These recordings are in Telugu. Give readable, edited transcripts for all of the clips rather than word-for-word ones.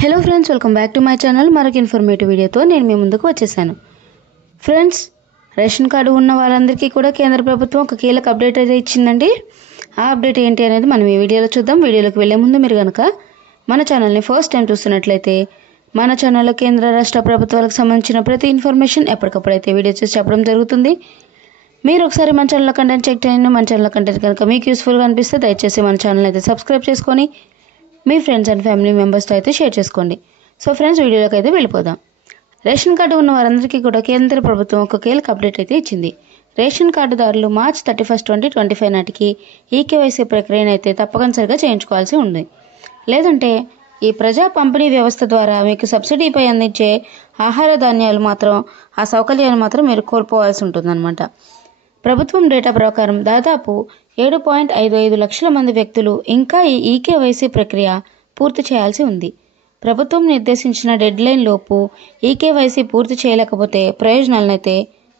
Hello friends, welcome back to my channel. మరొక ఇన్ఫర్మేటివ్ వీడియోతో నేను మీ ముందుకు వచ్చేసాను. ఫ్రెండ్స్, రేషన్ కార్డు ఉన్న వాళ్ళందరికీ కూడా కేంద్ర ప్రభుత్వం ఒక కీలక అప్డేట్ అయితే ఇచ్చిందండి. ఆ అప్డేట్ ఏంటి అనేది మనం ఈ వీడియోలో చూద్దాం. వీడియోలోకి వెళ్లే ముందు మీరు కనుక మన ఛానల్ని ఫస్ట్ టైం చూస్తున్నట్లయితే మన ఛానల్లో కేంద్ర రాష్ట్ర ప్రభుత్వాలకు సంబంధించిన ప్రతి ఇన్ఫర్మేషన్ ఎప్పటికప్పుడు అయితే వీడియో చేసి చెప్పడం జరుగుతుంది. మీరు ఒకసారి మన ఛానల్లో కంటెంట్ చెక్ చేయండి. మన ఛానల్లో కంటెంట్ కనుక మీకు యూస్ఫుల్గా అనిపిస్తే దయచేసి మన ఛానల్ అయితే సబ్స్క్రైబ్ చేసుకొని మీ ఫ్రెండ్స్ అండ్ ఫ్యామిలీ మెంబర్స్తో అయితే షేర్ చేసుకోండి. సో ఫ్రెండ్స్, వీడియోలోకి అయితే వెళ్ళిపోదాం. రేషన్ కార్డు ఉన్న వారందరికీ కూడా కేంద్ర ప్రభుత్వం ఒక కీలక అప్డేట్ అయితే ఇచ్చింది. రేషన్ కార్డుదారులు మార్చ్ 31, 2025 నాటికి ఈకేవైసీ ప్రక్రియను అయితే తప్పనిసరిగా చేయించుకోవాల్సి ఉంది. లేదంటే ఈ ప్రజా పంపిణీ వ్యవస్థ ద్వారా మీకు సబ్సిడీపై అందించే ఆహార ధాన్యాలు మాత్రం ఆ సౌకర్యాన్ని మాత్రం మీరు కోల్పోవాల్సి ఉంటుందన్నమాట. ప్రభుత్వం డేటా ప్రకారం దాదాపు 7.55 లక్షల మంది వ్యక్తులు ఇంకా ఈ ఈకేవైసీ ప్రక్రియ పూర్తి చేయాల్సి ఉంది. ప్రభుత్వం నిర్దేశించిన డెడ్ లైన్ లోపు ఈకేవైసీ పూర్తి చేయలేకపోతే ప్రయోజనాలనైతే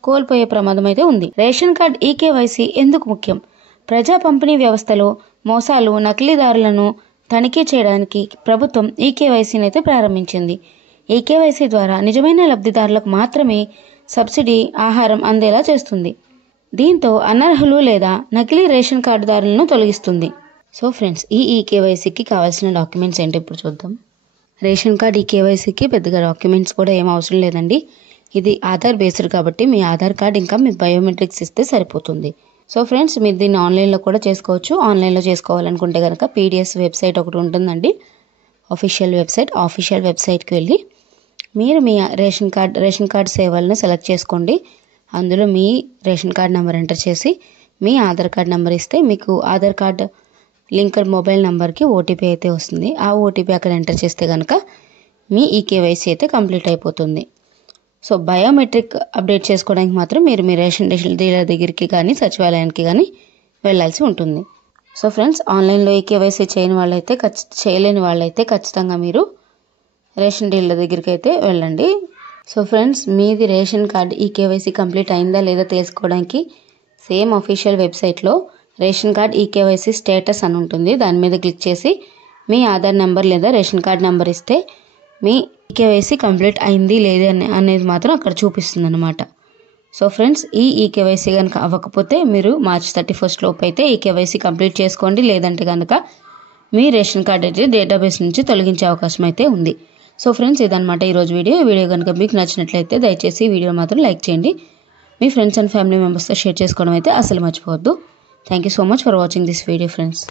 కోల్పోయే ప్రమాదం అయితే ఉంది. రేషన్ కార్డ్ ఈకేవైసీ ఎందుకు ముఖ్యం? ప్రజా పంపిణీ వ్యవస్థలో మోసాలు, నకిలీదారులను తనిఖీ చేయడానికి ప్రభుత్వం ఈకేవైసీని అయితే ప్రారంభించింది. ఈకేవైసీ ద్వారా నిజమైన లబ్ధిదారులకు మాత్రమే సబ్సిడీ ఆహారం అందేలా చేస్తుంది. దీంతో అనర్హులు లేదా నకిలీ రేషన్ కార్డుదారులను తొలగిస్తుంది. సో ఫ్రెండ్స్, ఈ ఈకేవైసీకి కావాల్సిన డాక్యుమెంట్స్ ఏంటో ఇప్పుడు చూద్దాం. రేషన్ కార్డ్ ఈకేవైసీకి పెద్దగా డాక్యుమెంట్స్ కూడా ఏం అవసరం లేదండి. ఇది ఆధార్ బేస్డ్ కాబట్టి మీ ఆధార్ కార్డ్ ఇంకా మీ బయోమెట్రిక్స్ ఇస్తే సరిపోతుంది. సో ఫ్రెండ్స్, మీరు దీన్ని ఆన్లైన్లో కూడా చేసుకోవచ్చు. ఆన్లైన్లో చేసుకోవాలనుకుంటే కనుక పీడిఎస్ వెబ్సైట్ ఒకటి ఉంటుందండి, ఆఫీషియల్ వెబ్సైట్కి వెళ్ళి మీరు మీ రేషన్ కార్డ్ సేవలను సెలెక్ట్ చేసుకోండి. అందులో మీ రేషన్ కార్డ్ నెంబర్ ఎంటర్ చేసి మీ ఆధార్ కార్డ్ నెంబర్ ఇస్తే మీకు ఆధార్ కార్డ్ లింకర్ మొబైల్ నెంబర్కి ఓటీపీ అయితే వస్తుంది. ఆ ఓటీపీ అక్కడ ఎంటర్ చేస్తే కనుక మీ ఈకేవైసీ అయితే కంప్లీట్ అయిపోతుంది. సో బయోమెట్రిక్ అప్డేట్ చేసుకోవడానికి మాత్రం మీరు మీ రేషన్ డీలర్ దగ్గరికి కానీ సచివాలయానికి కానీ వెళ్ళాల్సి ఉంటుంది. సో ఫ్రెండ్స్, ఆన్లైన్లో ఈకేవైసీ చేయలేని వాళ్ళైతే ఖచ్చితంగా మీరు రేషన్ డీలర్ దగ్గరికి అయితే వెళ్ళండి. సో ఫ్రెండ్స్, మీది రేషన్ కార్డ్ ఈకేవైసీ కంప్లీట్ అయిందా లేదా తెలుసుకోవడానికి సేమ్ అఫీషియల్ వెబ్సైట్లో రేషన్ కార్డ్ ఈకేవైసీ స్టేటస్ అని ఉంటుంది. దాని మీద క్లిక్ చేసి మీ ఆధార్ నెంబర్ లేదా రేషన్ కార్డ్ నెంబర్ ఇస్తే మీ ఈకేవైసీ కంప్లీట్ అయింది లేదా అనేది మాత్రం అక్కడ చూపిస్తుంది అనమాట. సో ఫ్రెండ్స్, ఈ ఈకేవైసీ కనుక అవ్వకపోతే మీరు మార్చ్ 31 లోపు అయితే ఈకేవైసీ కంప్లీట్ చేసుకోండి. లేదంటే కనుక మీ రేషన్ కార్డ్ అయితే డేటాబేస్ నుంచి తొలగించే అవకాశం అయితే ఉంది. సో ఫ్రెండ్స్, ఇదన్నమాట ఈరోజు వీడియో కనుక మీకు నచ్చినట్లయితే దయచేసి ఈ వీడియో మాత్రం లైక్ చేయండి. మీ ఫ్రెండ్స్ అండ్ ఫ్యామిలీ మెంబర్స్తో షేర్ చేసుకోవడం అయితే అసలు మర్చిపోవద్దు. Thank you so much for watching this video friends.